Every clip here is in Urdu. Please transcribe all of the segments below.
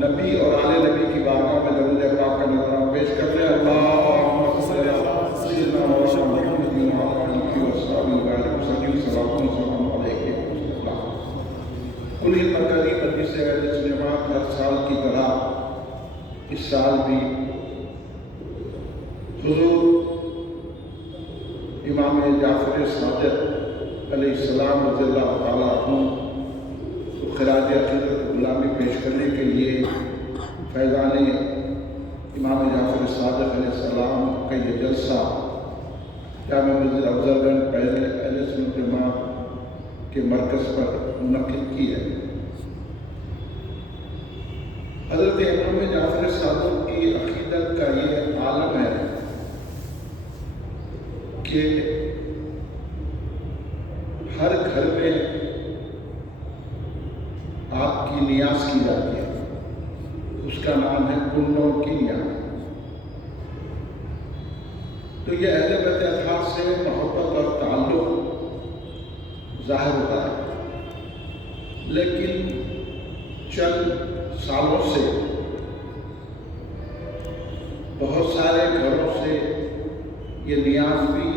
نبی اور آل نبی کی بارگاہ میں درود پاک کا نظرانہ پیش کرتے ہیں۔ اللہم صلی علی سیدنا محمد وعلی وصحبہ وسلم صلوات و سلام علیہ۔ کل مرکزی مجلس اہل سنت ہر سال کی طرح اس سال بھی حضور امام جعفر صادق علیہ السلام رضی اللہ تعالیٰ عنہ کو خراج عقیدت غلامی پیش کرنے کے لیے فیضان امام جعفر صادق علیہ السلام کا یہ جلسہ جامع مسجد افضل گنج پہلے اہل سنت جماعت کے مرکز پر منعقد کی ہے۔ حضرت امام جعفر صادق کی عقیدت کا یہ عالم ہے کہ ہر گھر میں آپ کی نیاز کی جاتی ہے، اس کا نام ہے کنوں کی نیاز۔ تو یہ اہل بیت اطہار سے محبت اور تعلق ظاہر ہوتا ہے، لیکن چند سالوں سے بہت سارے گھروں سے یہ نیاز بھی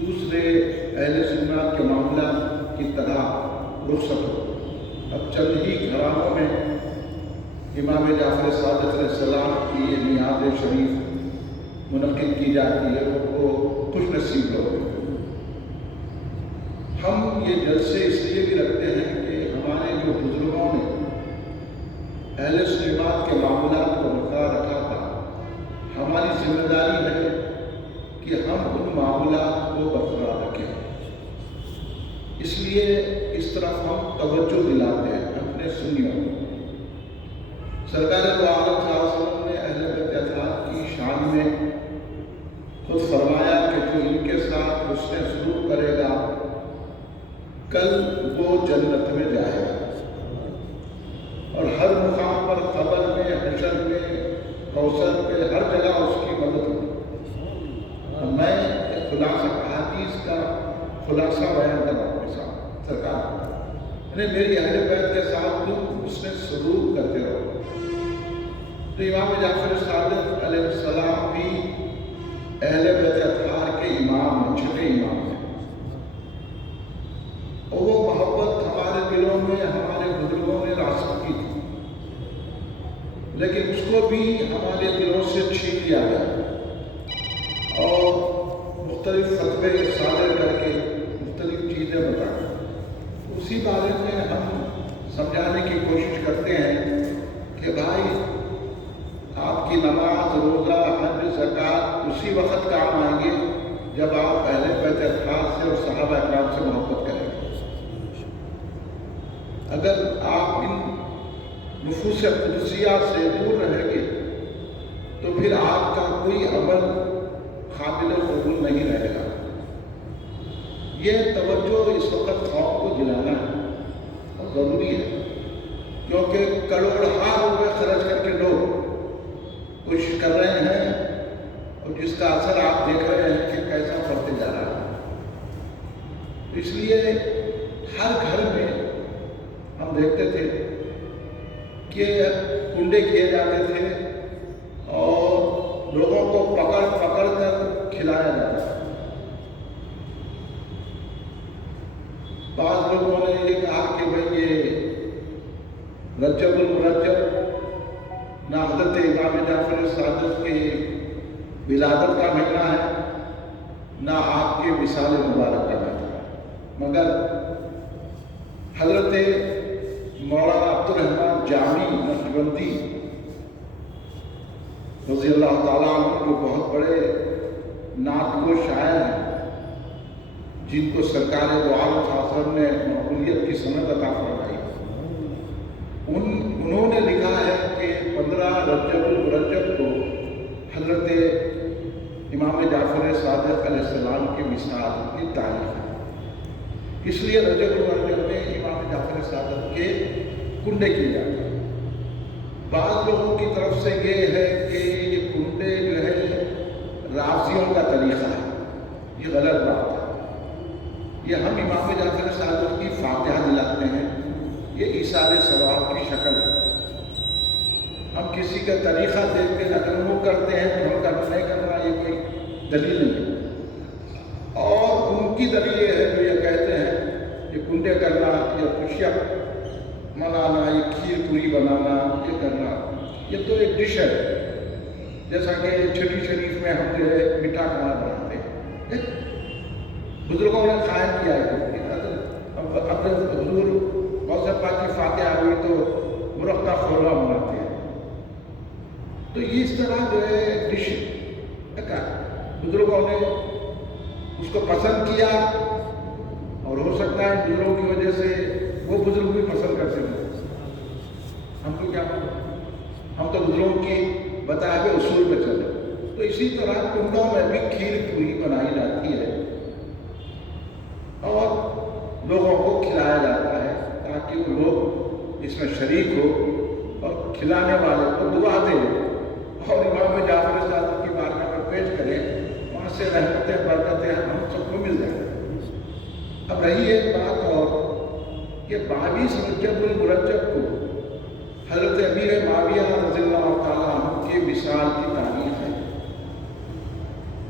دوسرے اہل سنت کے معاملات کی طرح رخصت ہو۔ اب چند ہی گھرانوں میں امام جعفر صادق علیہ السلام کی یہ نیاز شریف منعقد کی جاتی ہے، وہ خوش نصیب لوگ ہیں۔ ہم یہ جلسے اس لیے بھی رکھتے ہیں کہ ہمارے جو بزرگوں نے اہل سنت کے معاملات کو برقرار رکھا تھا، ہماری ذمہ داری ہے کہ ہم ان معاملات کو برقرار رکھیں۔ اس لیے اس طرف ہم توجہ دلاتے ہیں اپنے سنیوں کو۔ سرکار دو عالم صلی اللہ علیہ وسلم نے اہل بیت اطہار کی شان میں خود فرمایا کہ جو ان کے ساتھ حسن سلوک کرے گا کل وہ جنت میں جائے گا، اور ہر مقام پر قبر میں، حشر میں، کوثر پہ، ہر جگہ اس کی مدد ہوگی۔ میں ایک خلاصہ حدیث کا خلاصہ بیان کر رہا ہوں اپنے ساتھ سرکار، یعنی میری اہل بیت کے ساتھ تم اس میں سلوک کرتے رہو۔ تو امام جعفر صادق علیہ السلام بھی اہل بیت اطہار کے امام ہیں، چھٹے امام ہیں، اور وہ محبت ہمارے دلوں میں ہمارے بزرگوں نے راسخ کی تھی، لیکن اس کو بھی ہمارے دلوں سے چھین لیا گیا اور مختلف فتوے صادر کر کے مختلف چیزیں بتائیں۔ اسی بارے میں ہم سمجھانے کی کوشش کرتے ہیں کہ بھائی آپ کی نماز، روزہ، حج، زکوٰۃ اسی وقت کام آئیں گے جب آپ اہل بیت اطہار سے اور صحابہ اکرام سے محبت کریں گے۔ اگر آپ ان نفوس قدسیہ سے دور رہیں گے تو پھر آپ کا کوئی عمل قابل قبول نہیں رہے گا۔ یہ توجہ اس وقت قوم کو دلانا ہے اور ضروری ہے، کیونکہ کروڑہا روپے خرچ کر کے لوگ کوشش کر رہے ہیں، اور جس کا اثر آپ دیکھ رہے ہیں کہ کیسا بڑھتے جا رہا ہے۔ اس لیے ہر گھر میں ہم دیکھتے تھے کہ کنڈے کیے جاتے تھے اور لوگوں کو پکڑ پکڑ کر کھلایا جاتا تھا۔ بعض لوگوں نے یہ کہا کہ بھئی یہ رجب المرجب نہ حضرت امام جعفر صادق کے ولادت کا مہینہ ہے، نہ آپ کے وصال مبارک کا مہینہ ہے، مگر حضرت مولانا عبدالرحمن جامی نقشبندی رضی اللہ تعالیٰ عنہ جو بہت بڑے نعت گو شاعر ہیں، جن کو سرکار دو عالم صلی اللہ علیہ وسلم نے مقبولیت کی سند عطا فرمائی، انہوں نے لکھا ہے کہ 15 رجب المرجب کو حضرت امام جعفر صادق علیہ السلام کے وصال کی تاریخ ہے، اس لیے رجب المرجب میں امام جعفر صادق کے کنڈے کیے جاتے ہیں۔ بعض لوگوں کی طرف سے یہ ہے کہ یہ کنڈے جو ہے رافضیوں کا طریقہ ہے، یہ غلط بات ہے۔ یہ ہم امام جعفر صادق کی فاتحہ دلاتے ہیں، یہ ایثار ثواب کی شکل ہے۔ ہم کسی کا طریقہ دیکھ کے اگر وہ کرتے ہیں تو ہم کرنا نہیں کرنا، یہ کوئی دلیل نہیں ہے۔ اور ان کی دلیل یہ ہے جو یہ کہتے ہیں یہ کنڈے کرنا، یہ خوشیاں منانا، یہ کھیر پوری بنانا، یہ کرنا، یہ تو ایک ڈش ہے، جیسا کہ چھٹی شریف میں ہم جو ہے میٹھا کھانا بناتے ہیں، بزرگوں نے قائم کیا ہے۔ اپنے حضور موسیٰ پاک کی فاتحہ ہوئی تو مرقہ خورما بناتے ہیں، تو یہ اس طرح جو ہے ڈش بزرگوں نے اس کو پسند کیا، اور ہو سکتا ہے بزرگوں کی وجہ سے وہ بزرگ بھی پسند کرتے ہیں۔ ہم کو کیا ہم تو بزرگوں کی بتائے ہوئے اصول پہ چلے، تو اسی طرح کنڈوں میں بھی کھیر پوری بنائی جاتی ہے اور لوگوں کو کھلایا جاتا ہے تاکہ وہ لوگ اس میں شریک ہو اور کھلانے والے کو دعا دیں اور امام جعفر صادق کی بارگاہ میں پیش کریں، وہاں سے رحمتیں برکتیں ہم سب کو مل جائیں۔ اب رہی ایک بات اور کہ 22 رجب المرجب کو حضرت امیر معاویہ رضی اللہ تعالیٰ عنہ کی وصال کی تاریخ ہے،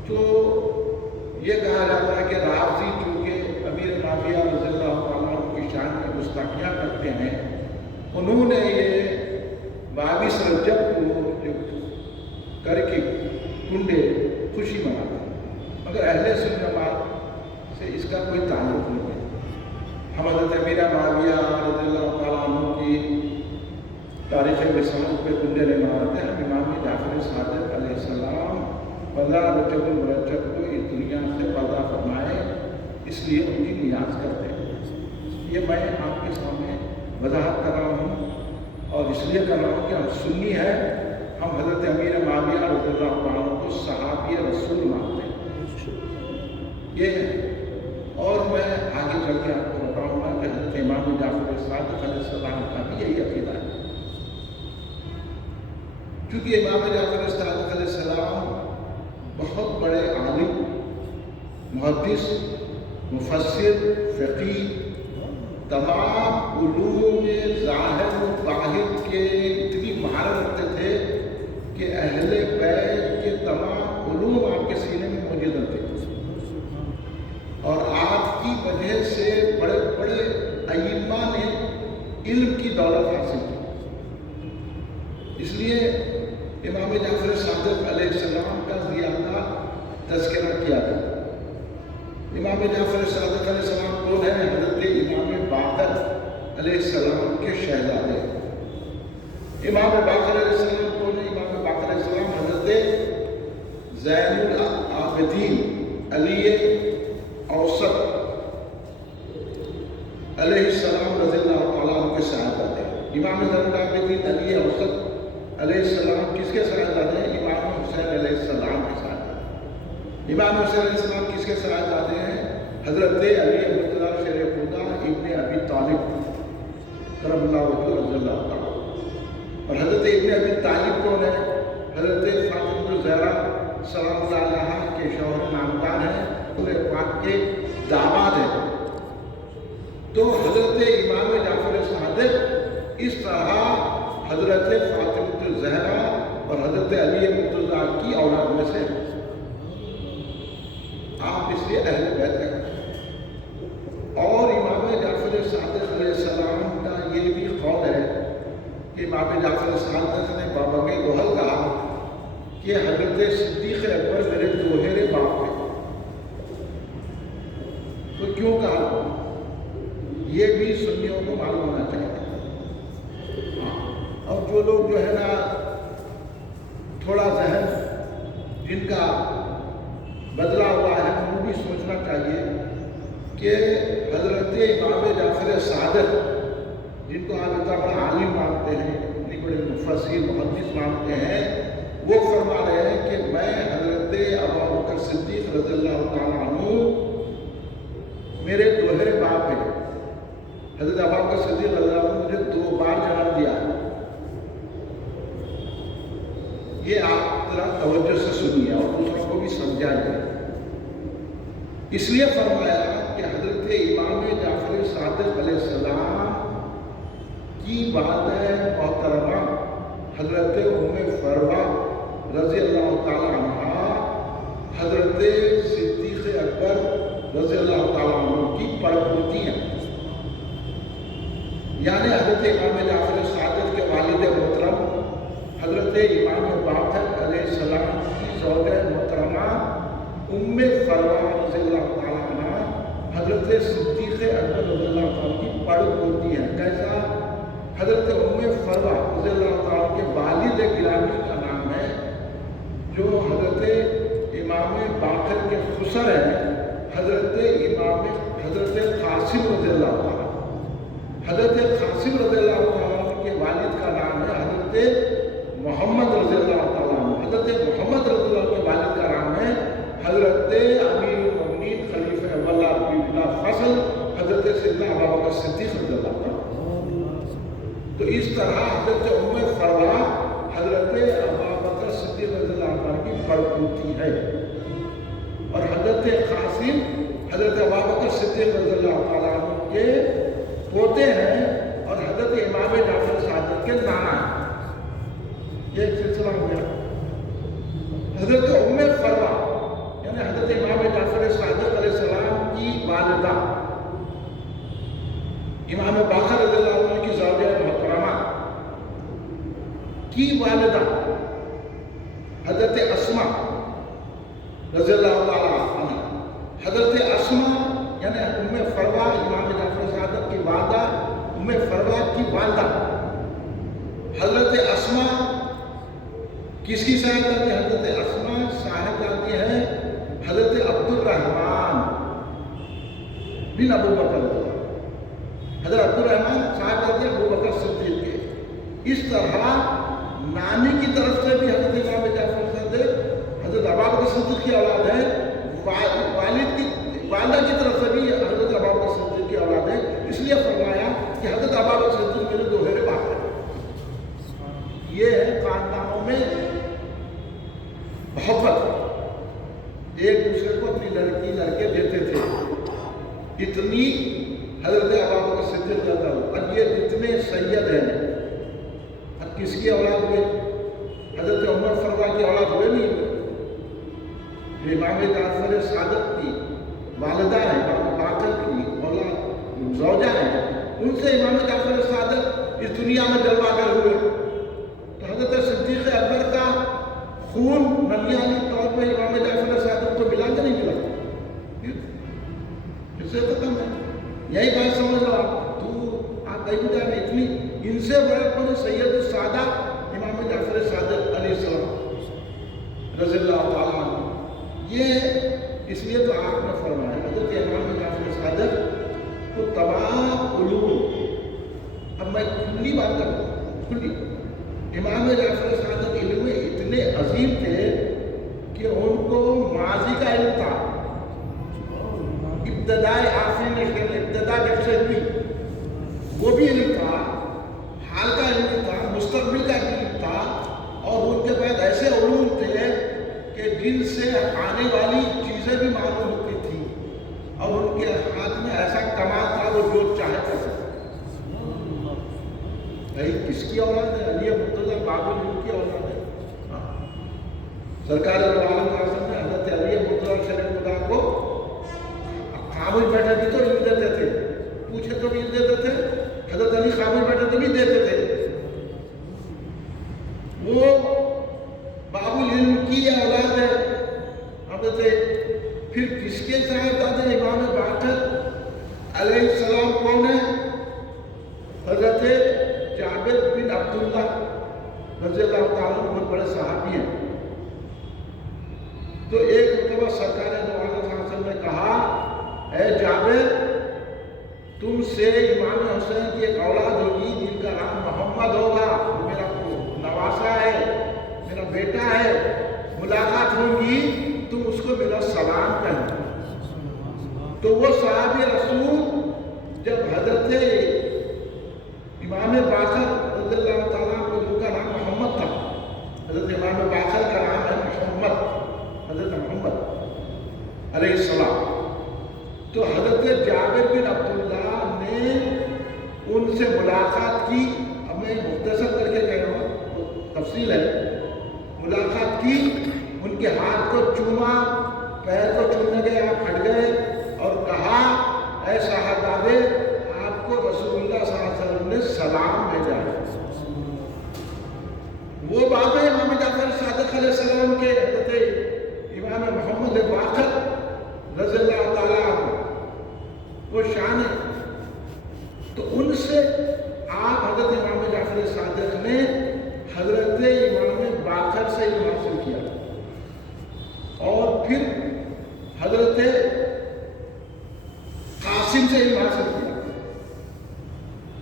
تو یہ کہا جاتا ہے کہ رافضی چونکہ امیر معاویہ رضی اللہ تعالیٰ عنہ کی شان کی گستاخیاں کرتے ہیں، انہوں نے یہ 22 رجب کو جو کر کے کنڈے خوشی مناتے ہیں، مگر اہل سنت جماعت سے اس کا کوئی تعلق نہیں ہے۔ ہم حضرت امیر معاویہ رضی اللہ تعالیٰ عنہ کی تاریخ وصال پہ کنڈے نہیں مناتے ہیں، ہم امام جعفر صادق علیہ السلام 15 رجب المرجب کو اس دنیا سے پردہ فرمائے، اس لیے ان کی نیاز کرتے ہیں۔ یہ میں آپ کے سامنے وضاحت کر رہا ہوں، اور اس لیے کر رہا ہوں کہ ہم سنی ہے، ہم حضرت امیر معاویہ رضی اللہ تعالیٰ عنہ کو صحابی رسول مانتے ہیں، یہ ہے۔ اور میں آگے چل کے آپ کو بتاؤں گا کہ حضرت امام جعفر صادق علیہ السلام کا بھی یہی عقیدہ ہے، کیونکہ امام جعفر صادق علیہ السلام بہت بڑے عالم، محدث، مفسر، فقیہ، تمام علوم ظاہر و باطن کے اتنی مہارت رکھتے تھے کہ اہل بیت کے تمام علوم آپ کے سینے میں موجود تھے، اور آپ کی وجہ سے بڑے بڑے ائمہ نے علم کی دولت حاصل کی۔ اس لیے امام جعفر صادق علیہ السلام کا زیادہ تذکرہ کیا گیا۔ امام جعفر صادق علیہ السلام کون ہیں؟ حضرت امام باقر علیہ السلام کے شہزادے۔ امام باقر علیہ السلام کون ہیں؟ امام باقر علیہ السلام حضرت زین العابدین علی اوسط علیہ السلام رضی اللہ تعالیٰ عنہ کے صاحبزادے ہیں۔ امام زین العابدین علی اوسط علیہ السلام کس کے صاحبزادے ہیں؟ امام حسین علیہ السلام کے صاحبزادے۔ امام حسین علیہ السلام کس کے صاحبزادے ہیں؟ حضرت علی مرتضیٰ شیر خدا ابن ابی طالب کرم اللہ وجہہ رضی اللہ تعالیٰ۔ اور حضرت ابن ابی طالب کون ہے؟ حضرت فاطمہ الزہرا سلام اللہ علیہا کے شوہر نامدار ہیں، حضور پاک کے داماد ہیں۔ تو حضرت امام جعفر صادق اس طرح حضرت فاطمہ الزہرا اور حضرت علی مرتضیٰ کی اولاد میں سے آپ اس لیے اہل بیت ہیں۔ اور امام جعفر صادق علیہ السلام کا یہ بھی قول ہے کہ امام جعفر صادق نے بابا کے گوہل کہا کہ حضرت صدیق اکبر میرے دوہرے باپ ہیں۔ تو کیوں کہا؟ یہ بھی سنیوں کو معلوم ہونا چاہیے۔ اور جو لوگ جو ہے نا تھوڑا ذہن جن کا بدلا ہوا ہے، وہ بھی سوچنا چاہیے کہ حضرت امام جعفر صادق جن کو آپ اتنا بڑا عالم مانتے ہیں، اتنی بڑے مفسر محدث مانتے ہیں، وہ فرما رہے ہیں کہ میں حضرت ابوبکر صدیق رضی اللہ تعالیٰ عنہ میرے دوہرے باپ ہیں۔ حضرت ابوبکر صدیق رضی اللہ عنہ مجھے 2 بار جنم دیا۔ یہ آپ ذرا توجہ سے سنیے اور دوسروں کو بھی سمجھائیے۔ اس لیے فرمایا کہ حضرت امام جعفر صادق علیہ السلام کی والدہ محترمہ حضرت فروہ رضی اللہ تعالیٰ عنہ حضرت صدیق اکبر رضی اللہ تعالیٰ عنہ کی پڑپوتی ہیں، یعنی حضرت امام جعفر صادق کے والد محترم حضرت امام باقر علیہ السلام کی زوجہ محترمہ فروہ رضی اللہ تعالیٰ عنہ حضرت صدیق اکبر رضی اللہ تعالیٰ کی پڑپوتی ہیں۔ کیسا؟ حضرت فروہ رضی اللہ تعالیٰ کے والد گرامی کا نام ہے، جو حضرت امام باقر کے خسر ہیں، حضرت قاسم رضی اللہ تعالیٰ۔ حضرت قاسم رضی اللہ تعالیٰ کے والد کا نام ہے حضرت محمد رضی اللہ تعالیٰ۔ حضرت محمد رضی اللہ کے والد کا نام ہے حضرت امیر المؤمنین خلیفہ اول بلا فصل حضرت سیدنا ابوبکر صدیق رضی اللہ تعالیٰ۔ تو اس طرح حضرت فروہ حضرت ابوبکر صدیق رضی اللہ عنہ کی پڑپوتی ہے، اور حضرت قاسم حضرت ابوبکر صدیق رضی اللہ تعالیٰ عنہ کے پوتے ہیں، اور حضرت امام جعفر صادق کے نانا ہیں۔ یہ ایک سلسلہ ہو گیا۔ حضرت فروہ یعنی حضرت امام جعفر صادق علیہ السلام کی والدہ، امام باقر رضی اللہ عنہ کی زوجہ محترمہ کی والدہ حضرت اسماء رضی اللہ تعالیٰ عنہ۔ حضرت اسماء یعنی فروہ امام جعفر صادق کی والدہ، فروہ کی والدہ حضرت اسماء کس کی صاحبزادی؟ حضرت اسماء صاحبزادی ہیں حضرت عبد الرحمن بن ابو بکر۔ حضرت عبد الرحمن صاحبزادی ابو بکر صدیق کے۔ اس طرح نانی کی طرف سے بھی حضرت امام جعفر صادق حضرت ابوبکر صدیق کی اولاد ہے، والد کی والدہ کی طرف سے بھی حضرت ابوبکر صدیق کی اولاد ہے۔ اس لیے فرمایا کہ حضرت ابوبکر صدیق میرے دوہرے باپ ہیں۔ یہ ہے خاندانوں میں محبت، ایک دوسرے کو اپنی لڑکی لڑکے دیتے تھے، اتنی حضرت ابوبکر صدیق رضی اللہ عنہ۔ اب یہ جتنے سید ہیں، اب کس کی اولاد ہوئے؟ حضرت فروہ کی اولاد ہوئے نہیں ہوئے؟ امام جعفر صادق کی والدہ ہے، امام باقر کی اولاد زوجہ ہے، ان سے امام جعفر صادق اس دنیا میں جلوہ گر ہوئے۔ تو حضرت صدیق اکبر کا خون نمیالی طور پہ امام جعفر صادق کو ملا کہ نہیں ملا؟ اس سے ختم ہے۔ یہی بات سمجھ لو آپ کہیں جائیں اتنی ان سے بڑے کون سید السادہ امام جعفر صادق علیہ السلام رضی اللہ تعالیٰ عنہ۔ یہ اس لیے تو آپ نے فرمایا حضرت امام جعفر صادق کو تمام علوم، اب میں کھلی بات کرتا ہوں، کھلی، امام جعفر صادق علم میں اتنے عظیم تھے کہ ان کو ماضی کا علم تھا، ابتدائی آخری ابتدا جب سے ہوئی وہ بھی علم تھا، حال کا علم تھا، مستقبل کا علم تھا، اور ان کے بعد ایسے علوم تھے کہ جن سے آنے والی چیزیں بھی معلوم ہوتی تھی، اور ان کے ہاتھ میں ایسا کمال تھا وہ جو چاہے کر سکتے۔ کس کی اولاد ہے؟ علی مرتضیٰ باب العلم کی اولاد ہے۔ سرکار دو عالم اعظم نے حضرت علی مرتضیٰ شریف خدا کو خاموش بیٹھے بھی تو علم دیتے تھے، پوچھے تو بھی علم دیتے تھے، حضرت علی خاموش بیٹھے تو بھی دیتے تھے۔ وہ باب العلم کی اولاد ہے حضرت۔ پھر کس کے صاحبزادے امام باقر علیہ السلام کون ہے؟ حضرت جابر بن عبداللہ رضی اللہ تعالیٰ عنہ بڑے صحابی ہیں۔ تو ایک مرتبہ سرکار دو عالم صلی اللہ علیہ وسلم نے کہا، اے جابر، تم سے امام حسین کی ایک اولاد ہوگی جن کا نام محمد ہوگا، میرا نواسا ہے، میرا بیٹا ہے، ملاقات ہوگی، تم اس کو میرا سلام کہنا۔ تو وہ صحابی رسول جب حضرت امام باقر رضی اللہ تعالیٰ عنہ جن کا نام محمد تھا، حضرت امام باقر کا نام ہے محمد، حضرت محمد علیہ السلام، تو حضرت جابر بن عبداللہ نے ان سے ملاقات کی۔ اب میں مختصر کر کے کہہ رہا ہوں، تفصیل ہے، ملاقات کی، ان کے ہاتھ کو چوما، پیر کو چومنے گئے، آپ ہٹ گئے اور کہا اے صاحبزادے آپ کو رسول اللہ صلی اللہ علیہ وسلم نے سلام بھیجا ہے۔ وہ باب ہے امام جعفر صادق علیہ السلام کے حضرت امام محمد باقر رضی اللہ تعالیٰ عنہ وہ شان ہے، تو ان سے آپ حضرت امام جعفر صادق نے حضرت امام باقر سے علم حاصل کیا اور پھر حضرت قاسم سے علم حاصل کیا،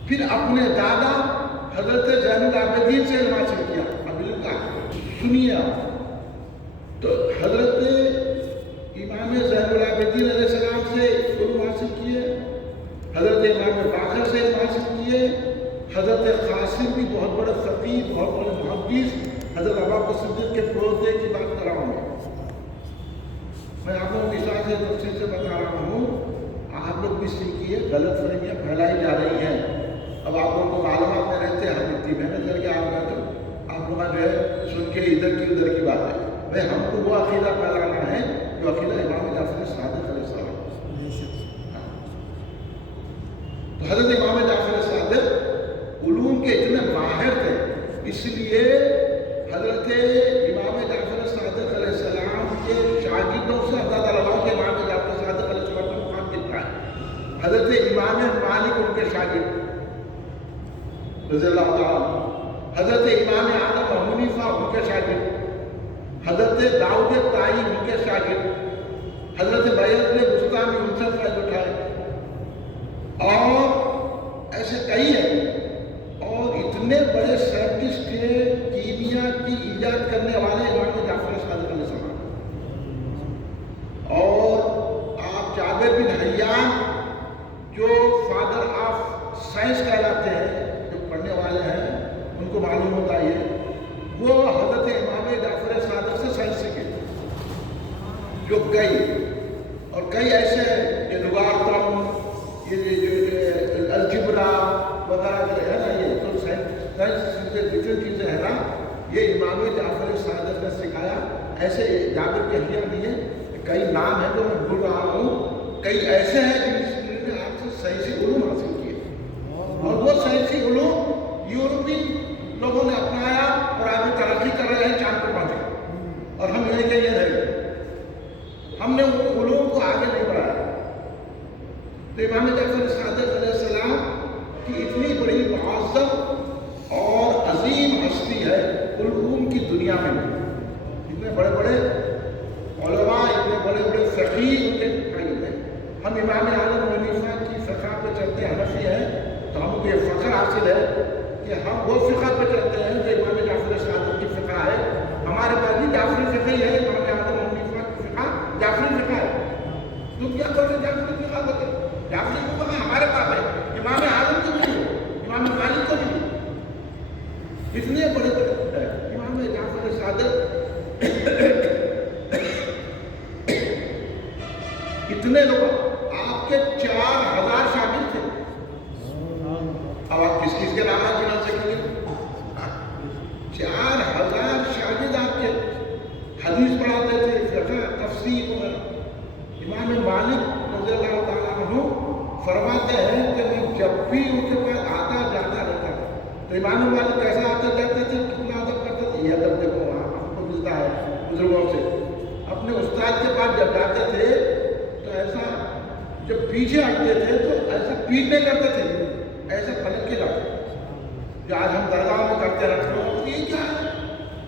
پھر اپنے دادا حضرت زین العابدین سے علم حاصل کیا۔ اب علم کا سنیے آپ، تو حضرت امام زین العابدین علیہ السلام سے علم حاصل کیے، حضرت امام باقر سے علم حاصل کیے، حضرت قاسم بھی بہت بڑے فقیہ، بہت بڑے محدث، حضرت ابوبکر صدیق کے پروتے کی بات کر رہا ہوں میں آپ لوگوں کی ساتھ سے تفصیل سے بتا رہا ہوں، آپ لوگ بھی سیکھیے، غلط فہمیاں پھیلائی جا رہی ہیں۔ اب آپ لوگوں کو معلومات میں رہتے ہیں، ہم اتنی محنت کر کے آپ کا تو آپ لوگ جو ہے سن کے ادھر کی ادھر کی بات ہے، بھائی ہم کو وہ عقیدہ پھیلانا ہے جو عقیدہ امام جعفر صادق علیہ السلام۔ تو حضرت امام جعفر صادق علوم کے اتنے ماہر تھے، اس لیے حضرت امام جعفر صادق علیہ السلام کے شاگردوں سے اندازہ لگاؤ کہ امام جعفر صادق علیہ السلام کا مقام کتنا ہے۔ حضرت امام مالک ان کے شاگرد رضی اللہ تعالیٰ، حضرت امام اعظم ابو حنیفہ ان کے شاگرد، حضرت داؤد طائی ان کے شاگرد، حضرت بیض بستامی ان سے فائدہ اٹھائے، اور ایسے کئی ہیں، اور اتنے بڑے سائنٹسٹ تھے، کیمیا کی ایجاد کرنے والے امام جعفر صادق علیہ السلام۔ اور آپ جابر بن حیان جو فادر آف سائنس کہلاتے ہیں، جو پڑھنے والے ہیں ان کو معلوم ہوتا ہے، وہ حضرت امام جعفر صادق سے سائنس سیکھے، جو کئی اور کئی ایسے ہیں کہ لوگارتم، یہ الجبرا وغیرہ جو ہے نا، یہ تو سائنس سے جتنی چیزیں ہیں نا، یہ امام جعفر صادق نے سکھایا۔ ایسے جابر بن حیان نہیں ہے، کئی نام ہیں جو میں بھول رہا ہوں، کئی ایسے ہیں جن نے آپ سے سائنسی علوم حاصل کیے، اور وہ سائنسی علوم یورپی لوگوں نے اپنایا اور آگے ترقی کر رہے ہیں، چاند پر پہنچے، اور ہم یہیں کے یہ رہ گئے، ہم نے ان علوم کو آگے نہیں بڑھایا۔ تو امام جعفر صادق علیہ السلام کی اتنی بڑی معظم اور عظیم ہستی ہے علوم کی دنیا میں، اتنے بڑے بڑے علماء، اتنے بڑے بڑے فقیہ ان کے قائل ہیں۔ ہم امام اعظم ابو حنیفہ کی فقہ پہ چلتے حنفی ہیں، تو ہم کو یہ فخر حاصل ہے کہ ہم وہ فقہ پہ چلتے ہیں جو امام جعفر صادق کی فقہ ہے۔ ہمارے پاس بھی جعفری فقہ ہی ہے، امام اعظم ابو حنیفہ کی فقہ جعفری فقہ ہے۔ تم کیا کرتے جعفری فقہ بولتے؟ جعفری فقہ ہمارے پاس ہے، امام اعظم کو بھی ہے، امام مالک کو بھی ہے، اتنے بڑے بڑے امام جعفر صادق اتنے لوگ، آپ کے 4000 شاگرد تھے۔ اب آپ کس کس کے نام گنا سکیں گے؟ 4000 شاگرد آپ کے، حدیث پڑھاتے تھے، فقہ، تفسیر وغیرہ۔ امام مالک رضی اللہ تعالیٰ عنہ فرماتے ہیں کہ میں جب بھی ان کے پاس آتا جاتا رہتا تھا، تو امام مالک کیسا آتا جاتا تھے، کتنا ادب کرتے تھے، یہ ادب دیکھو آپ کو ملتا ہے بزرگوں سے۔ اپنے استاد کے پاس جب جاتے تھے تو ایسا، جب پیچھے ہٹتے تھے تو ایسا پیٹ نہیں کرتے تھے، ایسا پلٹ کے جاتے، جو آج ہم درگاہ میں کرتے رہتے ہیں، یہ کیا ہے،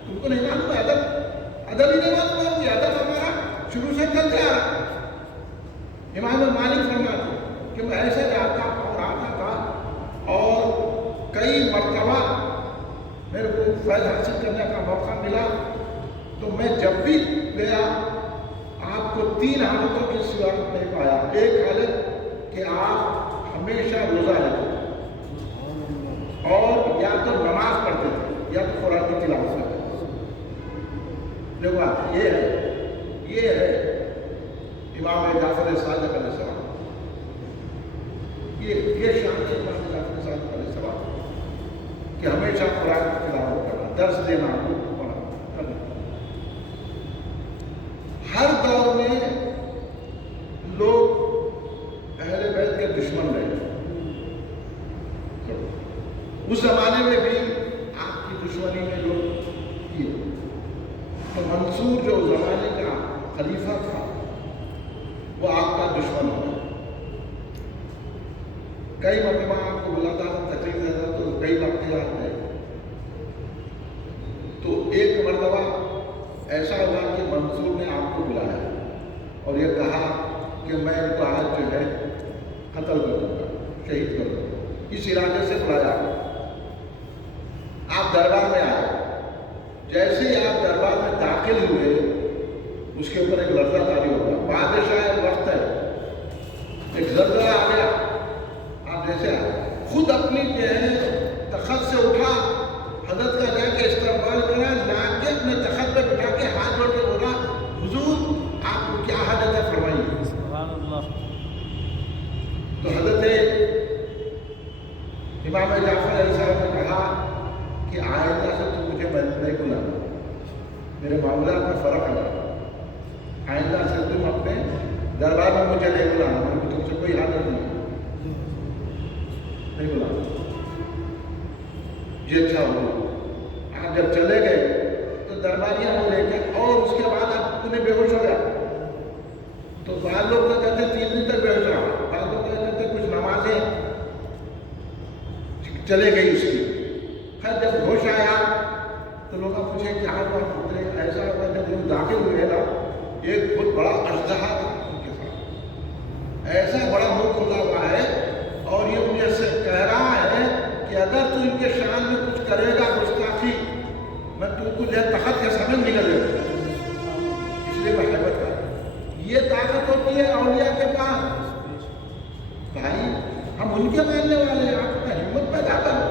تم کو نہیں معلوم ہے ادب ہی نہیں معلوم ہے، یہ ادب ہمارا شروع سے چلتے آ رہا۔ امام مالک فرماتے کہ میں ایسے جاتا اور آتا تھا، اور کئی مرتبہ میرے کو فیض حاصل کرنے کا موقع ملا، تو میں جب بھی گیا آپ کو 3 حالتوں کی سوا نہیں پایا۔ ایک حالت کہ آپ ہمیشہ روزہ رہتے تھے، اور یا تو نماز پڑھتے تھے یا تو قرآن کی تلاوت کرتے تھے۔ دیکھو یہ ہے امام جعفر صادق علیہ السلام، یہ شان ہے امام جعفر صادق علیہ السلام کہ ہمیشہ قرآن کی تلاوت کرنا، درس دینا آپ کو کرنا. ہر دور میں لوگ اہل بیت کے دشمن رہے. اس زمانے میں بھی آپ کی دشمنی میں لوگ کیے. تو منصور جو زمانے کا خلیفہ تھا وہ آپ کا دشمن ہو. کئی مرتبہ آپ کو بلاتا تکلیف دیتا تو کئی واقعات ہیں. تو ایک مرتبہ ایسا ہوا کہ منصور نے آپ کو بلایا اور یہ کہا کہ میں ان کو آج جو ہے قتل کر دوں گا, شہید کر دوں گا. اس علاقے سے بلایا. آپ دربار میں آئے. جیسے ہی آپ دربار میں داخل ہوئے اس کے اوپر ایک لرزہ طاری ہوگا. بادشاہ وقت ہے, ایک زلزلہ آ گیا. آپ جیسے خود اپنی جو ہے تخت سے اٹھا, حضرت کا جا کے استقبال کرا, لا کے اپنے تخت پہ بٹھا کے ہاتھ جوڑ کے بولا حضور آپ کو کیا حاجت ہے فرمائیے. سبحان اللہ. تو حضرت امام جعفر علیہ السلام نے کہا کہ آئندہ سے تو مجھے نہیں بلانا, میرے معاملات میں فرق ہے. آئندہ سے تم اپنے دربار میں مجھے نہیں بلانا, تم سے کوئی حاجت نہیں بلانا. یہ اچھا ہوا. آپ جب چلے گئے تو درباریاں کو لے کے, اور اس کے بعد آپ انہیں بے ہوش ہو گیا. تو بعض لوگ تو کہتے 3 دن تک بے ہوش رہا, بعض لوگ کہتے کچھ نمازیں چلے گئی اس کی. خیر جب ہوش آیا تو لوگ پوچھے کیا ہوا. ایسا ہوا جب لوگ داخل ہوئے نا, ایک بہت بڑا اژدہا تھا ان کے ساتھ, ایسا بڑا منہ کھلا ہوا ہے, اور یہ مجھے سے کہہ رہا ہے کہ اگر تو ان کے شان میں کچھ کرے گا گستاخی, میں تو کو جو ہے تخت کے سمجھ نکل جائے گا. اس لیے میں حیبت کر, یہ طاقت ہوتی ہے اولیاء کے پاس. بھائی ہم ان کے ماننے والے ہیں, آپ کا ہمت پیدا کرو.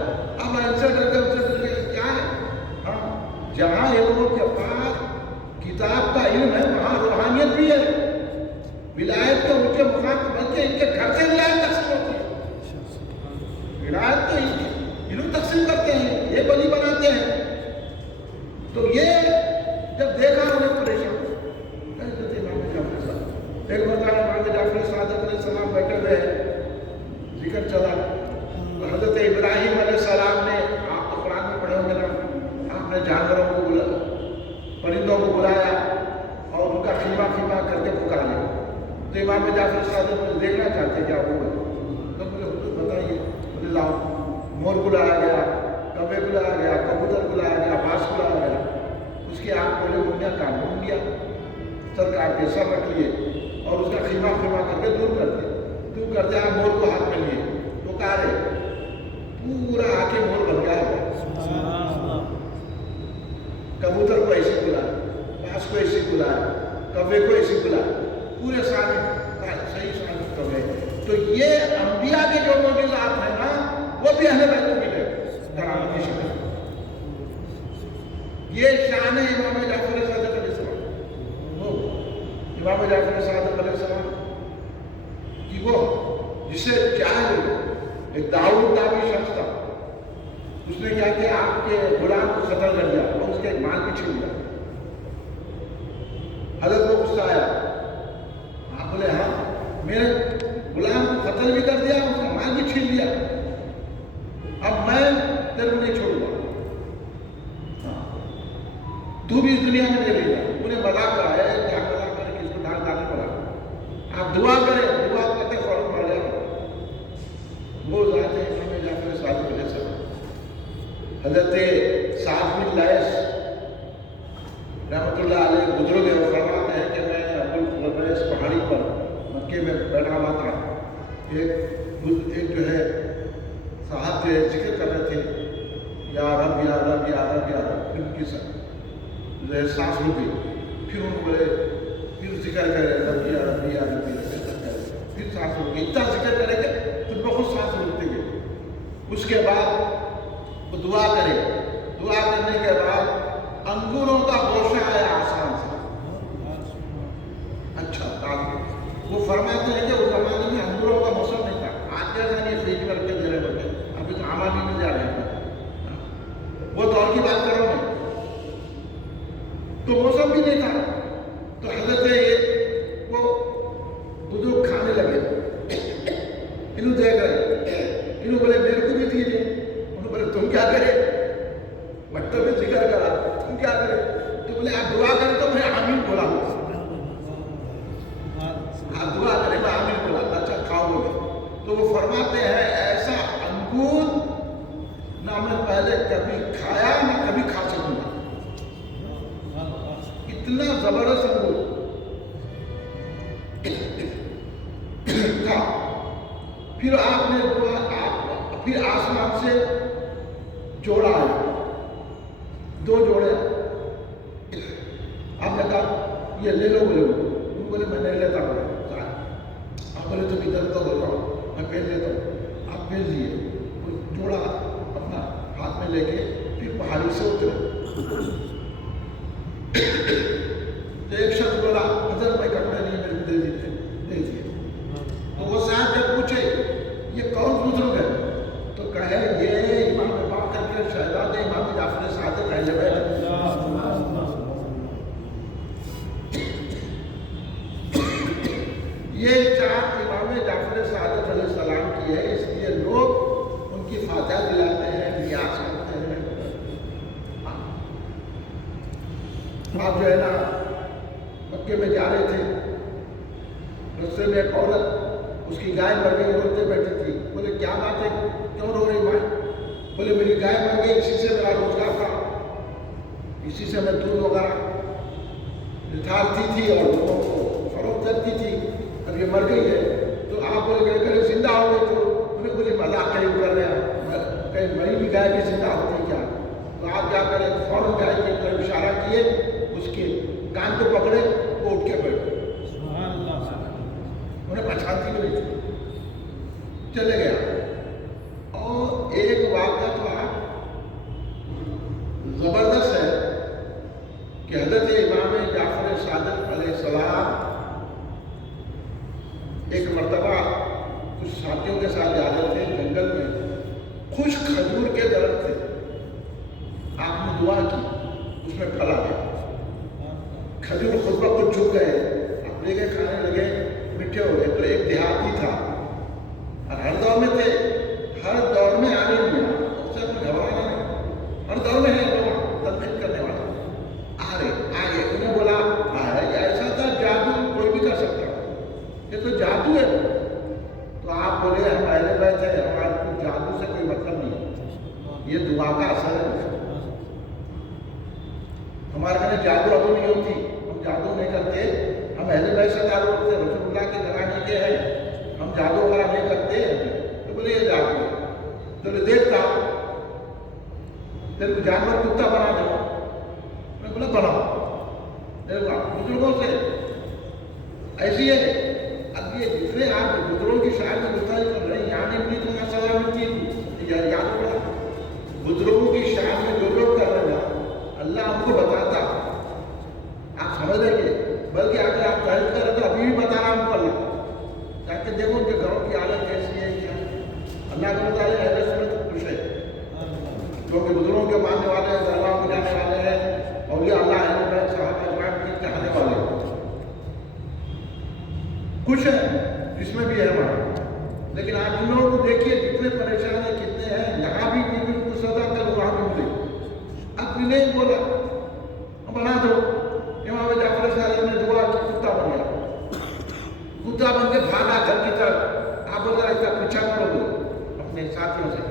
اب ایسے ڈر کے کیا ہے, جہاں یہ لوگوں کے پاس کتاب کا علم ہے وہاں روحانیت بھی ہے. ولایت کے اونچے مقام بلکہ ان کے گھر سے ولایت تقسیم ہوتی ہے. ولایت تو علم تقسیم کرتے ہیں, یہ ولی بناتے ہیں. تو یہ جب دیکھا انہیں پریشان. ایک مرتبہ امام جعفر صادق علیہ السلام بیٹھے ہوئے ہیں, ذکر چلا. حضرت ابراہیم علیہ السلام نے, آپ تو قرآن میں پڑھے ہوں گے نا, آپ نے جانوروں کو بلایا, پرندوں کو بلایا اور ان کا خیمہ خیمہ کر کے پکارے. تو امام جعفر صادق دیکھنا چاہتے کیا ہوا. تو مجھے بتائیے. بولے لاؤ. مور بلایا گیا, کبے بلایا گیا, کبوتر بلایا گیا, باز بلایا گیا. اس کے آپ بولے منڈیا کام منڈیا سرکار کے سر رکھ لیے اور اس کا خیمہ خیمہ کر کے دور کر دیا. دور کر دیا, مور کو ہاتھ میں لیے پکارے, پورا آ کے مور بن گیا. کبوتر کو ایسے بلایا, باز کو ایسے بلایا, کبے کو ایسے بلایا, پورے سارے صحیح سالم کر گئے. تو یہ انبیاء کے جو معجزات ہیں نا وہ بھی اہل بیت کو ملے کرامت کی شکل. یہ شان ہے امام جعفر صادق علیہ السلام. امام جعفر صادق علیہ السلام کہ وہ جسے چاہے ایک داؤد نامی شخص تھا, اس نے کیا کہ آپ کے غلام کو قتل کر دیا اور اس کے ایک مال بھی چھین لیا. حضرت کو غصہ آیا. آپ بولے ہاں میرے غلام کو قتل بھی کر دیا, اس کا مال بھی چھین لیا, اب میں تیرے کو نہیں چھوڑوں گا, تو بھی اس دنیا میں نہیں رہے گا. انہیں مذاق کرا ہے, کیا مذاق کرے کہ اس کو ڈال ڈالنے پڑا. آپ دعا کریں, دعا کرتے فوراً مر جائے. وہ ذات ہے امام جعفر صادق علیہ السلام. حضرت سعد بن لیث رحمۃ اللہ علیہ بزرگ ہے, وہ فرماتے ہیں کہ میں ابو القبیس پہاڑی پر مکے میں بیٹھا ہوا تھا. ایک جو ہے صاحب جو ہے ذکر کر رہے تھے, یا رب یا رب یا رب یا رب. ان کی سانس رک گئی. پھر ان کو بولے, پھر ذکر کرے رب یا رب یا رب یا رب, پھر سانس رک گئی. اتنا ذکر کرے کہ پھر بہت سانس رکتے گئے. اس کے بعد وہ دعا کرے. دعا کرنے کے بعد انگوروں کا گوشہ آیا آسمان سے. اچھا وہ فرماتے ہیں کہ اس زمانے میں انگوروں کا موسم نہیں تھا. آج جیسا نہیں فریج میں رکھ کے دے رہے بچے, ابھی تو آمادی میں جا رہے ہیں. وہ دور کی بات کر رہا ہوں میں. انہوں دیکھ رہے انہوں بولے میرے کو بھی دیجیے، انہوں بولے تم کیا کرے، مکتب میں ذکر کرا تم کیا کرے، تو بولے آپ دعا کریں تو میں آمین بولا ہوں، آپ دعا کریں میں آمین بولا، اچھا کھاؤ گے۔ تو وہ فرماتے ہیں ایسا انگور نہ میں پہلے کبھی کھایا نہ کبھی کھا سکوں گا، اتنا زبردست انگور تھا۔ پھر آپ نے پھر آسمان سے جوڑا ہے، 2 جوڑے، آپ نے کہا یہ لے لو، بولے میں نہیں لیتا ہوں، آپ بولے تو ادھر تو ہو جاؤ میں پہن لیتا ہوں، آپ پہن لیے، وہ جوڑا اپنا ہاتھ میں لے کے پھر پہاڑی سے اترے۔ تو ایک شخص بولا ادھر میں کپڑے نہیں میرے کو دے دیجیے، تو وہ صاحب جب پوچھے یہ کون بزرگ ہے تو کہے یہ امام باقر کے شہزادے امام جعفر صادق اہل بیت۔ یہ چاند امام جعفر صادق علیہ السلام کی ہے، اس لیے لوگ ان کی فاتحہ دلاتے ہیں، نیاز کرتے ہیں۔ آپ جو ہے نا مکے میں جا رہے تھے، رستے میں ایک عورت اس کی گائے مر گئی، روتے بیٹھی تھی، بولے کیا بات ہے کیوں رو رہی ماں؟ بولے میری گائے مر گئی، اسی سے میرا روزگار تھا، اسی سے میں دودھ وغیرہ نکالتی تھی اور لوگوں کو فروخت کرتی تھی، اب یہ مر گئی ہے۔ تو آپ بولے کہ زندہ ہو گئی، تو انہیں بولے مذاق کہیں کر رہے ہیں، کہیں میری بھی گائے بھی زندہ ہوتی کیا؟ تو آپ کیا کریں فوراً گائے کی طرف اشارہ کیے، اس کے کان کو پکڑے، وہ اٹھ کے بیٹھے، انہیں پہچانتی بھی نہیں تھی، چلے گیا۔ اور ایک واقعہ تو زبردست ہے کہ حضرت امام جعفر صادق علیہ السلام ایک مرتبہ کچھ ساتھیوں کے ساتھ جا رہے تھے جنگل میں، خشک کھجور کے درخت تھے، آپ نے دعا کی اس میں پھل آ گیا، کھجور خود بخود جھک گئے، آپ لے گئے کھانے لگے، میٹھے ہو گئے۔ تو ایک دیہاتی تھا اور ہر دور میں تھے، ہر دور میں آنے میں اسے اپنے گھبرانا نہیں، ہر دور میں ہے لوگ تنقید کرنے والا، آگے انہیں بولا ایسا تھا جادو کوئی بھی کر سکتا، یہ تو جادو ہے۔ تو آپ بولے ہم اہل بیت ہیں، ہمارے کو جادو سے کوئی مطلب نہیں، یہ دعا کا اثر ہے، ہمارے گھر جادو ابو نہیں ہوتی، ہم جادو نہیں کرتے، ہم اہل بیت سے تعلق رکھتے ہیں، رسول اللہ کے گھرانے کے ہیں، ہم جادو وغیرہ نہیں کرتے۔ تو بولے یہ جادو ہے، تو دیکھتا تیرے کو جانور کتا بنا دو، میں بولا بناؤ، بزرگوں سے ایسی ہے۔ اب یہ جتنے آپ بزرگوں کی شاعر میں گفتگو کر رہے ہیں، یہاں نہیں تو میں سزا ملتی ہے، یاد پڑا بزرگوں کی شاعر میں جو لوگ کر رہے ہیں اللہ ہم کو بتاتا، آپ سمجھ لیں گے، بلکہ اگر آپ تحریر کر رہے تو ابھی بھی بتا رہا ہوں کو اللہ، تاکہ دیکھو ان کے گھروں کی حالت کیسی ہے، کیا اللہ کا مطالعہ اہل سنت خوش ہے، کیونکہ بزرگوں کے ماننے والے ہیں، دربار کو جانے والے ہیں، اولیاء اللہ اہل بیت صحابہ اجمعین کے چاہنے والے ہیں، خوش ہے، اس میں بھی ہے ہمارا۔ لیکن آپ ان لوگوں کو دیکھیے جتنے پریشان ہیں، کتنے ہیں، یہاں بھی بالکل سزا کر وہاں بھی ملے، اب بھی نہیں بولا بنا دو، امام جعفر صادق نے دعا کی، کتا بن گیا، کتا بن کے بھاگا گھر کی طرف۔ آپ بول رہے ہیں پیچھا کرو گے اپنے ساتھیوں سے،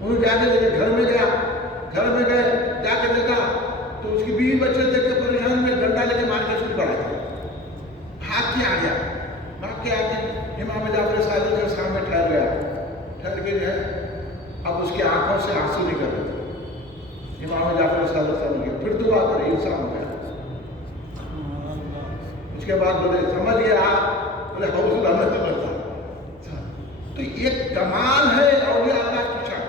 انہوں جا کے دیکھے گھر میں گیا، گھر میں گئے جا کے دیکھا تو اس کی بیوی بچے دیکھ کے پریشان میں ڈنڈا لے کے مار کے اس کو بڑھا دیا، بھاگ کے آ گیا، بھاگ کے آ کے امام جعفر صادق کے سامنے ٹھہر گیا، ٹھہر کے جو ہے اب اس کی آنکھوں سے آنسو نکل رہے تھے، امام جعفر صادق صاحب نے پھر دعا کرے، انسان ہو گیا۔ اس کے بعد بولے سمجھ گیا، بولے حوصلہ اللہ نے بڑھتا۔ تو یہ کمال ہے اولیاء اللہ کی شان،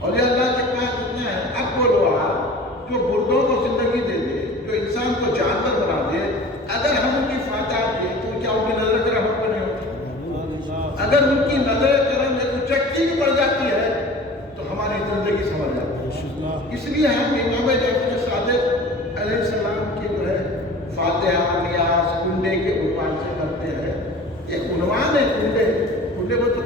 اولیاء اللہ کے پاس اتنا ہے۔ اب وہ دعا جو مردوں کو زندگی دے دے، جو انسان کو جانور بنا دے، اگر ہم ان کی فاتحہ دیں تو کیا ان کی نظر کرم ہم پر نہیں ہوتی؟ اگر ان کی نظر کرم ایک چکی بھی پڑ جاتی ہے تو ہماری زندگی سمجھ جاتی ہے۔ اس لیے ہم امام جعفر صادق علیہ السلام کی جو ہے فاتحہ نیاز کنڈے کے عنوان سے کرتے ہیں۔ ایک عنوان ہے کنڈے، کنڈے کو تو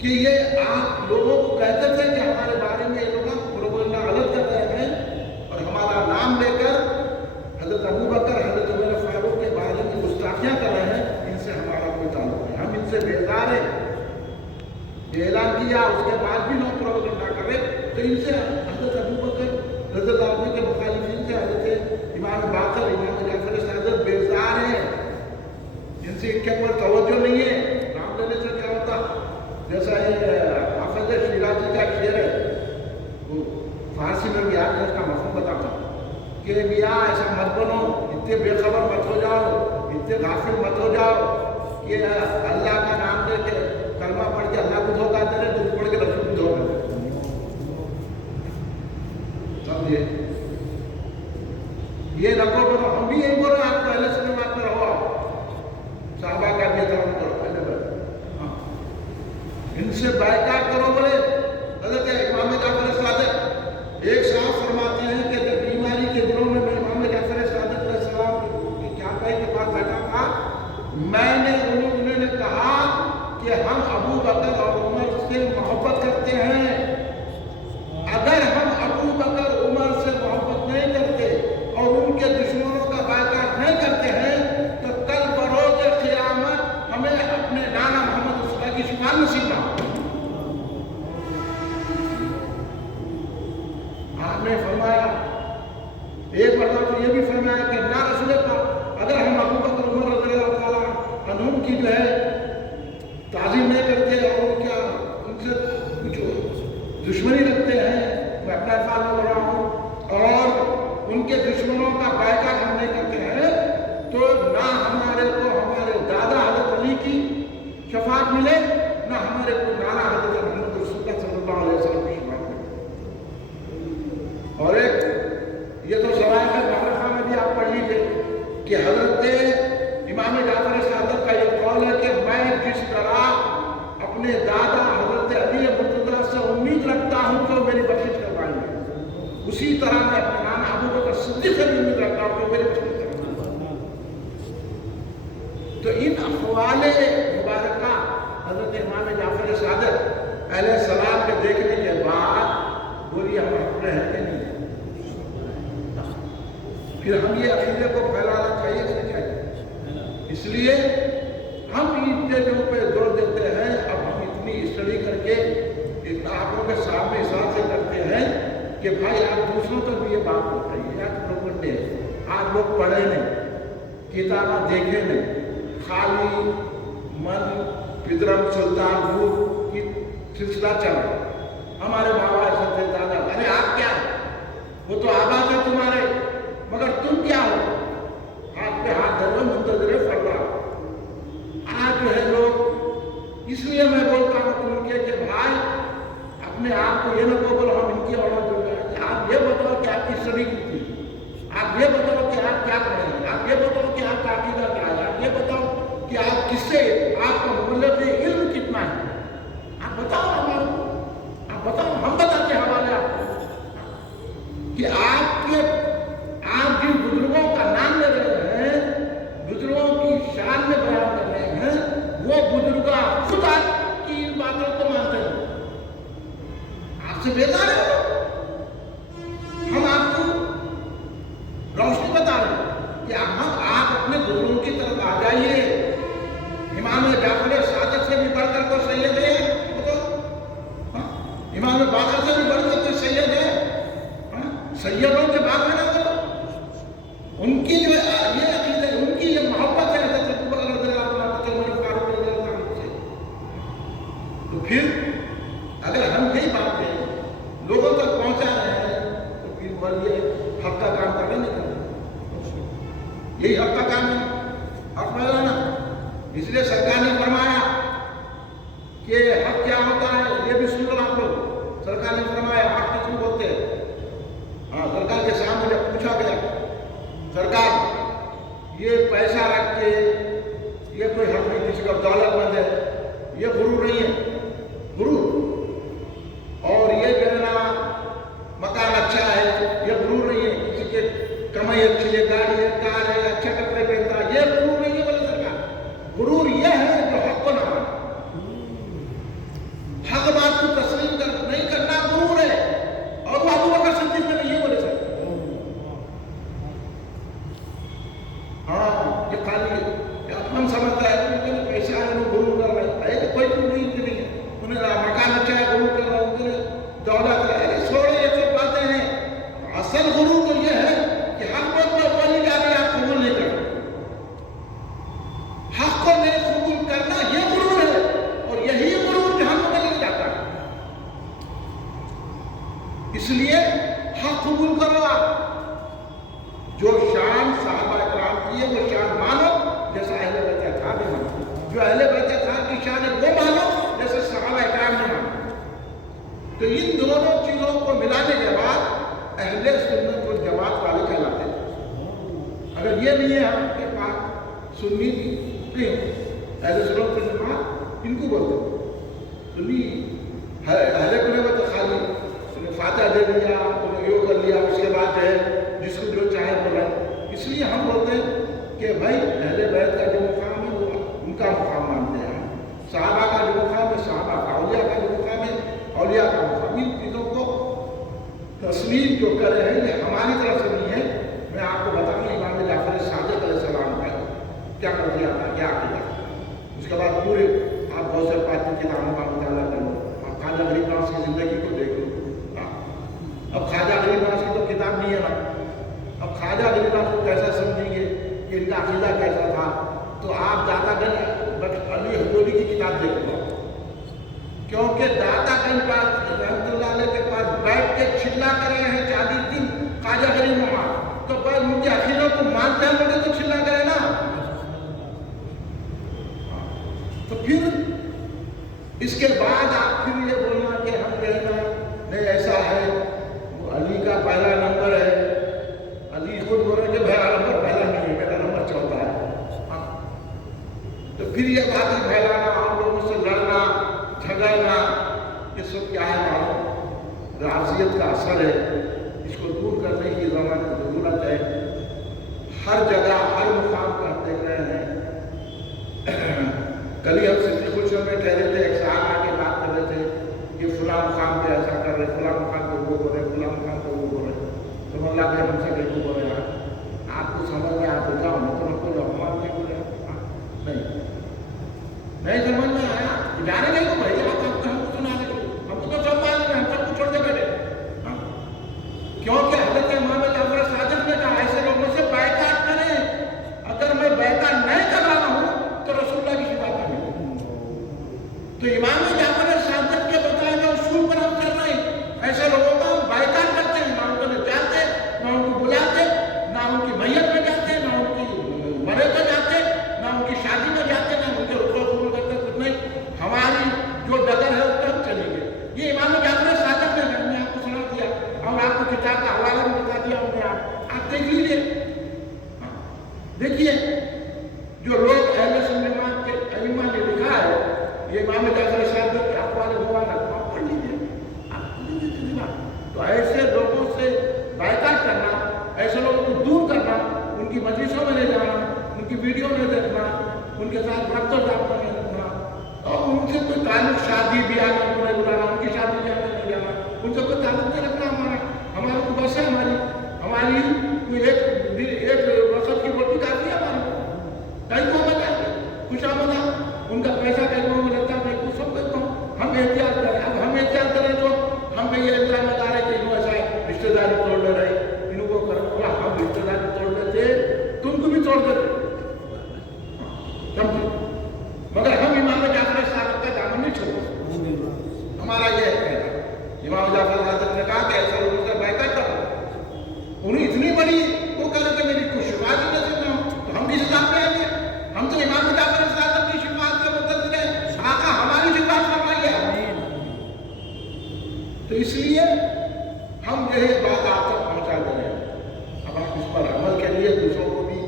کہ یہ آپ لوگوں کو کہتے تھے کہ ہمارے بارے میں یہ لوگ پروپیگنڈا غلط کر رہے ہیں اور ہمارا نام لے کر حضرت ابوبکر حضرت عمر فاروق کے بارے میں گستاخیاں کر رہے ہیں، ان سے ہمارا کوئی تعلق نہیں، ہم ان سے بیزار ہیں۔ یہ اعلان کیا، اس کے بعد بھی لوگ پروپیگنڈا کر رہے، تو ان سے حضرت ابوبکر رضی اللہ عنہ کے مخالفین سے حضرت امام باقر امام جعفر صادق بیزار ہیں، جن سے ان کے اوپر توجہ نہیں ہے۔ نام لینے سے کیا ہوتا؟ جیسا یہ حافظ شیرازی کا شعر ہے، وہ فارسی میں بھی آج اس کا مفہوم بتاتا ہوں کہ میاں ایسا مت بنو، اتنے بے خبر مت ہو جاؤ، اتنے غافل مت ہو جاؤ کہ اللہ کا نام لے کے کلمہ پڑھ کے اللہ کو دھوکہ دے رہے، تم پڑھ کے رسول کو دھوکہ دے رہے۔ سمجھے؟ یہ نقو بنو، ہم بھی یہی بولو، آپ کو اہل سنت میں رہو، صحابہ کا بھی احترام کرو، ان سے بائیکاٹ کرو۔ بولے حضرت امام جعفر صادق ایک صاحب فرماتے ہیں کہ جب بیماری کے دنوں میں امام جعفر صادق علیہ السلام کی چاپائی کے پاس بیٹھا تھا، میں نے انہوں نے کہا کہ ہم ابو بکر اور عمر سے محبت کرتے ہیں، اگر ہم ابو بکر عمر سے محبت نہیں کرتے اور ان کے دشمنوں کا بائیکاٹ نہیں کرتے ہیں تو کل بروز قیامت ہمیں اپنے نانا محمد رسول اللہ کی شفاعت نصیب نہ ہو۔ آپ نے فرمایا ایک مرتبہ یہ بھی فرمایا کہ نا رسول اللہ، اگر ہم ابو بکر عمر رضی اللہ تعالیٰ عنہم کی جو ہے تعظیم نہیں کرتے اور کیا ان سے کچھ دشمنی رکھتے ہیں، میں اپنا الفاظ بول رہا ہوں، اور ان کے دشمنوں کا بائیکاٹ ہم نہیں کرتے ہیں، تو نہ ہمارے کو ہمارے دادا حضرت علی کی شفاعت ملے، نہ ہمارے کو نانا حضرت محمد رسول اللہ صلی اللہ علیہ وسلم کی شفاعت ملے۔ اور ایک یہ تو ذرائع معرفہ میں بھی آپ پڑھ لیجیے کہ حضرت امام جعفر صادق کا یہ قول ہے کہ میں جس طرح اپنے دادا حضرت علی مرتضیٰ سے امید رکھتا ہوں کہ وہ میری بخشش کروائیں گے، اسی طرح میں اپنے نانا ابو بکر صدیق سے بھی امید رکھتا ہوں کہ میری بخشش کروائیں گے۔ تو ان اقوال مبارکہ حضرت امام جعفر صادق علیہ السلام کے دیکھنے کے بعد بولیے ہم اپنے ہیں کہ نہیں، پھر ہم یہ عقیدے کو پھیلانا چاہیے کہ نہیں چاہیے؟ اس لیے ہم ان چیزوں پہ زور دیتے ہیں۔ اب ہم اتنی اسٹڈی کر کے آپ لوگوں کے سامنے حساب سے کرتے ہیں کہ بھائی آپ دوسروں تک بھی یہ بات بتائیے، آپ لوگ پڑھتے ہیں، آپ لوگ پڑھے نہیں، کتابیں دیکھے نہیں، خالی من پدرم سلطان گور کی سلسلہ چلا۔ ہمارے بابا ایسے تھے، دادا، ارے آپ کیا ہے؟ وہ تو آبا تھے تمہارے، مگر تم کیا ہو؟ ہاتھ پہ ہاتھ دھرو، منتظر فرما۔ آج جو ہے لوگ، اس لیے میں بولتا ہوں تم کے کہ بھائی اپنے آپ کو یہ نہ بولو ہم ان کی اولاد ہو گئے، آپ یہ بتاؤ کہ آپ کی اسٹڈی کی تھی، آپ یہ بتاؤ کہ آپ کیا پڑھے ہیں، آپ یہ بتاؤ کہ آپ کا عقیدہ کیا ہے، آپ یہ بتاؤ کہ آپ کس سے، آپ کا مطلب علم کتنا ہے، آپ بتاؤ ہمارے کو، آپ بتاؤ، ہم بتاتے ہیں حوالے آپ کو کہ آپ جن بزرگوں کا نام لے رہے ہیں، بزرگوں کی شان میں بیان کر رہے ہیں، وہ بزرگ خود آپ کی ان باتوں کو مانتے ہیں، آپ سے بیزار ہے۔ ہم آپ کو روشنی بتا رہے ہیں کہ آپ اپنے بزرگوں کی طرف آ جائیے۔ امام جعفر صادق سے بھی بڑھ کر کوئی سید ہے؟ امام باقر سے بھی بڑھ کر کوئی سید ہے؟ سیدوں کے بعد میں نہ کرو، ان کی جو یہ عقیدہ، ان کی یہ محبت ہے حضرت ابوبکر رضی اللہ عنہ کے، عمر فاروق رضی اللہ عنہ سے، تو پھر اگر ہم یہی باتیں لوگوں تک پہنچا رہے ہیں تو پھر بولیے حق کا کام کریں نہیں کریں، یہی حق کا کام ہے، حق پھیلانا۔ اس لیے سرکار نے فرمایا کہ حق کیا ہوتا ہے، یہ بھی سن لو آپ لوگ۔ سرکار نے فرمایا حق کس کو بولتے ہیں؟ سرکار کے سامنے جب پوچھا گیا، سرکار یہ پیسہ رکھ کے یہ کوئی حق نہیں، کسی کا دولت مند ہے، یہ غرور نہیں ہے، غرور، اور یہ کہنا مکان اچھا ہے یہ غرور نہیں ہے، کسی کے کمائی اچھی ہے، گاڑی ہے، کار ہے، اچھے کپڑے پہنتا ہے، یہ غرور نہیں ہے۔ بولے سرکار غرور یہ ہے جو حق کو نہ مانے، اہل سنت والجماعت والے کہلاتے ہیں۔ اگر یہ نہیں ہے ہم کے پاس سنی نہیں ہو، اہل سنت والجماعت ان کو بولتے ہیں سنی۔ اہل سنت خالی فاتحہ دے دیا، انہیں یہ کر لیا، اس کے بعد جو ہے جس کو جو چاہے بولا۔ اس لیے ہم بولتے ہیں کہ بھائی اہل بیت کا جو مقام ہے وہ ان کا مقام مانتے ہیں، صحابہ کا جو مقام ہے صحابہ کا، اولیاء کا جو مقام ہے اولیاء کا مقام۔ ان چیزوں کو تسلیم جو کر رہے ہیں یہ ہماری طرف سے نہیں ہے۔ میں آپ کو بتاؤں امام جعفر صادق علیہ السلام کا کیا نظریہ تھا، کیا عقیدہ تھا۔ اس کے بعد پورے آپ بہت سے پاک کی کتابوں کا مطالعہ کر لو، آپ خواجہ غریب نواز کی زندگی کو دیکھ لو۔ اب خواجہ غریب نواز کی تو کتاب نہیں ہے نا، اب خواجہ غریب نواز کو کیسا سمجھیں گے کہ ان کا عقیدہ کیسا تھا، تو آپ داتا گنج علی حضوری کی کتاب دیکھ لو، کیونکہ داتا گنج رحمۃ اللہ علیہ کے پاس بیٹھ کے چلا کر رہے ہیں 40 دن خواجہ غریب نواز، تو بس ان کے عقیدوں کو مانتے ہیں بولے تو چلا کرے نا۔ تو پھر اس کے بعد آپ پھر یہ بولنا کہ ہم کہنا نہیں ایسا ہے، وہ علی کا پہلا نمبر ہے، علی خود بول رہے کہ میرا نمبر پہلا نہیں ہے، میرا نمبر چوتھا ہے۔ تو پھر یہ باتیں پھیلانا اور لوگوں سے لڑنا جھگڑنا، یہ سب کیا ہے معلوم رافضیت کا اثر ہے۔ اس کو دور کرنے کی ضرورت ہے۔ ہر جگہ ہر مقام پر ہم دیکھ رہے ہیں۔ کل ہی ہم صدیق الشر میں ٹھہرے تھے، ایک صاحب آ کے بات کر رہے تھے کہ فلاں مقام پہ ایسا کر رہے، فلاں مقام پہ وہ بول رہے، فلاں مقام پہ وہ بول رہے۔ تو اللہ کے ہم سے کہیں بول رہے ہیں آپ کو سمجھ میں آیا تو جاؤ، نہیں تو رکھو جاؤ، ہمارے نہیں بول رہے نہیں سمجھ میں آیا جانے نہیں کو بھائی آپ ہم کو سنا دیں، ہم کو تو سب معلوم ہے، ہم سب کو چھوڑ کے بیٹھے۔ کیونکہ حضرت امام جعفر صادق نے کہا ایسے لوگوں سے بائیکاٹ کریں، اگر میں بائیکاٹ نہیں کر رہا ہوں تو رسول اللہ کی شفاعت نہیں ہوگی۔ تو امام جعفر صادق کے بتائے ہوئے اصول پر ہم چل رہے ہیں، ایسے لوگوں کا ہم بائیکاٹ کرتے ہیں، نہ ان کو جاتے، نہ ان کو بلاتے، نہ ان کی میت میں جاتے، نہ ان کی مرے کو جاتے، نہ ان کی شادی میں جاتے، نہ ان کے رسول قبول کرتے، کچھ نہیں۔ ہماری جو ڈگر ہے اس پر ہم چلیں گے۔ یہ امام جعفر صادق نے میں نے آپ کو سنا دیا اور آپ کو کتاب کا حوالہ بھی بتا دیا ہم نے، آپ دیکھ لیجیے۔ دیکھیے جو لوگ اہل سنت جماعت کے ائمہ نے لکھا ہے، یہ امام جعفر صادق کے اقوال مبارک آپ پڑھ لیجیے، تو ایسے لوگوں سے بائیکاٹ کرنا، ایسے لوگوں کو دور کرنا، ان کی مجلسوں میں نہیں جانا، ان کی ویڈیو نہیں دیکھنا، ان کے ساتھ ربط و ضابطہ نہیں رکھنا، اور ان سے کوئی تعلق شادی بیاہ میں انہیں بلانا، ان کی شادی بیاہ میں نہیں جانا، ان سے کوئی تعلق نہیں رکھنا ہمارا کو بس ہے، ہماری کوئی ایک وقت کی روٹی کافی ہے ہماری، کہیں کو میں جاتے خوش آمدہ، ان کا پیسہ کہیں کو میں لیتا ہے، میں سب دیکھتا ہوں۔ ہم احتیاط کریں، اب ہم احتیاط کریں تو ہم پہ یہ الزام لگا رہے کہ انہوں ایسا رشتہ داری توڑ لے رہے، انہوں کو کرو بولا ہم رشتہ داری توڑ لیتے تم کو بھی توڑ دیتے، مگر ہم امام جعفر صادق کا دامن نہیں چھوڑتے۔ ہمارا یہ ہے امام جعفر صادق نے کہا کہ ایسا لوگوں سے بائیکاٹ کرو، انہیں اتنی بڑی وہ کہا کہ میری کوئی شفاعت ہی نصیب نہ ہو تو ہم بھی حساب میں آئیں گے، ہم تو امام جعفر صادق کی شفاعت کے منتظر ہیں، آقا ہماری شفاعت فرمائیے۔ تو اس لیے ہم یہ بات آپ تک پہنچا دے رہے ہیں، اب آپ اس پر عمل کے لیے دوسروں کو بھی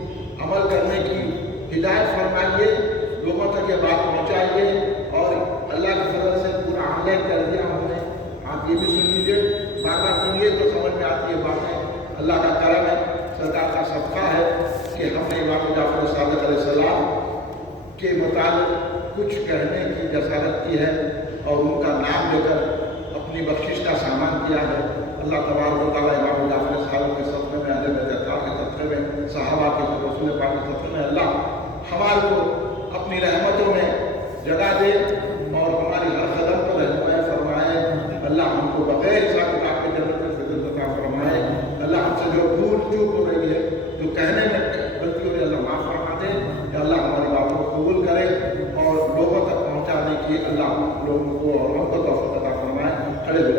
عمل کرنے کی ہدایت فرمائیے، لوگوں تک یہ بات پہنچائیے، اور اللہ کے فضل سے پورا عمل کر دیا ہم نے۔ آپ یہ بھی سن لیجیے، بار بار سنیے تو سمجھ میں آتی ہے باتیں، اللہ کا کرم ہے، سرکار کا صدقہ ہے کہ ہم نے امام جعفر صادق علیہ السلام کے متعلق کچھ کہنے کی جسارت کی ہے اور ان کا نام لے کر اپنی بخشش کا سامان کیا ہے۔ اللہ تبارک و تعالیٰ امام جعفر صادق کے صدقے میں، اہل بیت اطہار کے صدقے میں، صحابہ کے رسول پاک کے صدقے میں اللہ ہمارے کو اپنی رحمتوں میں جگہ دے اور ہماری ہر قدم پر رہنمائی فرمائے۔ اللہ ہم کو بغیر حساب کتاب کے جنت میں فضل عطا فرمائے۔ اللہ ہم سے جو بھول چوک ہو رہی ہے، جو کہنے میں غلطی ہو رہی ہے، اللہ معاف فرما دے، یا اللہ ہماری باتوں کو قبول کرے اور لوگوں تک پہنچانے کی اللہ لوگوں کو اور ہم کو توفیق عطا فرمائے۔ کھڑے ہو